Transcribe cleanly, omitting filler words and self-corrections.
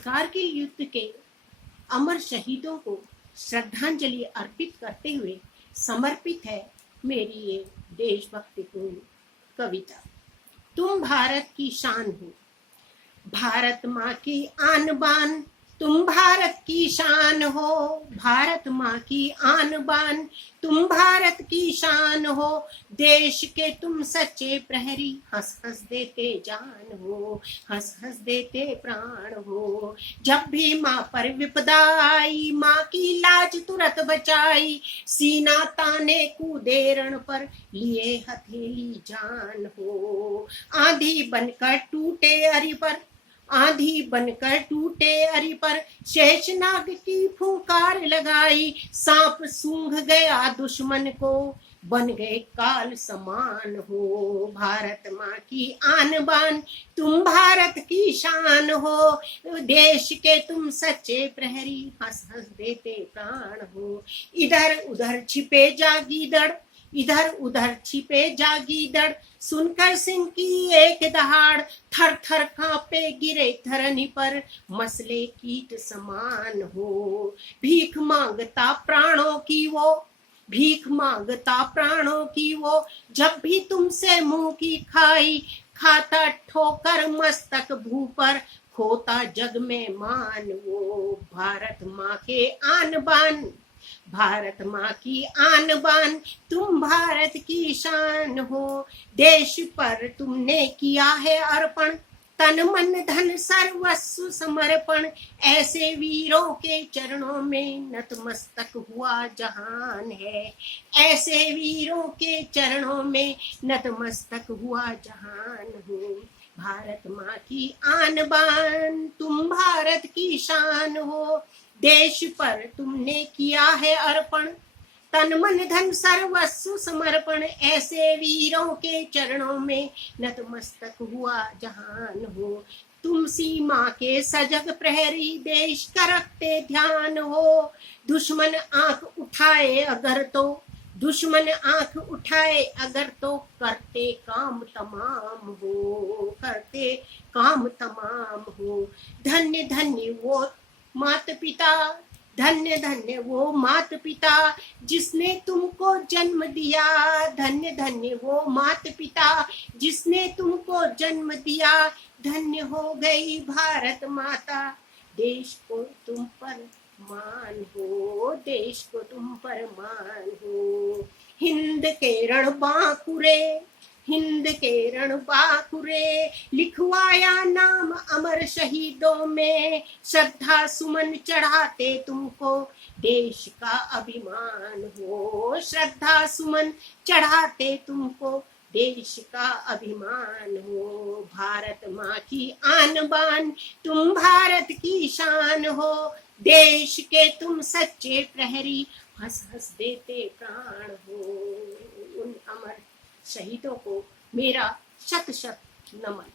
कारगिल युद्ध के अमर शहीदों को श्रद्धांजलि अर्पित करते हुए समर्पित है मेरी ये देशभक्तिपूर्ण कविता। तुम भारत की शान हो, भारत माँ की आन बान। तुम भारत की शान हो, भारत माँ की आन बान। तुम भारत की शान हो, देश के तुम सच्चे प्रहरी। हंस हंस देते जान हो, हंस हंस देते प्राण हो। जब भी माँ पर विपदा आई, माँ की लाज तुरंत बचाई। सीना ताने कूदे रण पर, लिए हथेली जान हो। आंधी बनकर टूटे अरि पर, आंधी बनकर टूटे अरि पर। शेषनाग की फुंकार लगाई, सांप सूंघ गया दुश्मन को। बन गए काल समान हो, भारत माँ की आन बान। तुम भारत की शान हो, देश के तुम सच्चे प्रहरी। हंस हंस देते प्राण हो। इधर उधर छिपे जागीदड़, इधर उधर छिपे जागीदड़। सुनकर सिंह की एक दहाड़, थर थर कांपे गिरे धरनी पर। मसले कीट समान हो, भीख मांगता प्राणों की वो, भीख मांगता प्राणों की वो। जब भी तुमसे मुंह की खाई, खाता ठोकर मस्तक भू पर। खोता जग में मान वो, भारत माँ के आन बान। भारत माँ की आन बान। तुम भारत की शान हो, देश पर तुमने किया है अर्पण। तन मन धन सर्वस्व समर्पण। ऐसे वीरों के चरणों में नतमस्तक हुआ जहान है। ऐसे वीरों के चरणों में नतमस्तक हुआ जहान हो। भारत माँ की आन बान। तुम भारत की शान हो, देश पर तुमने किया है अर्पण। तन मन धन सर्वस्व समर्पण। ऐसे वीरों के चरणों में नतमस्तक हुआ जहान हो। तुम सीमा के सजग प्रहरी, देश का रखते ध्यान हो। दुश्मन आंख उठाए अगर तो, दुश्मन आंख उठाए अगर तो। करते काम तमाम हो, करते काम तमाम हो। धन्य धन्य वो माता पिता, धन्य धन्य वो माता पिता जिसने तुमको जन्म दिया। धन्य धन्य वो माता पिता जिसने तुमको जन्म दिया। धन्य हो गई भारत माता, देश को तुम पर मान हो, देश को तुम पर मान हो। हिंद के रण बांकुरे, हिंद के रण बांकुरे। लिखवाया नाम अमर शहीदों में। श्रद्धा सुमन चढ़ाते तुमको, देश का अभिमान हो। श्रद्धा सुमन चढ़ाते तुमको, देश का अभिमान हो। भारत माँ की आन बान। तुम भारत की शान हो, देश के तुम सच्चे प्रहरी। हंस हंस देते प्राण हो। उन अमर शहीदों को मेरा शत शत नमन।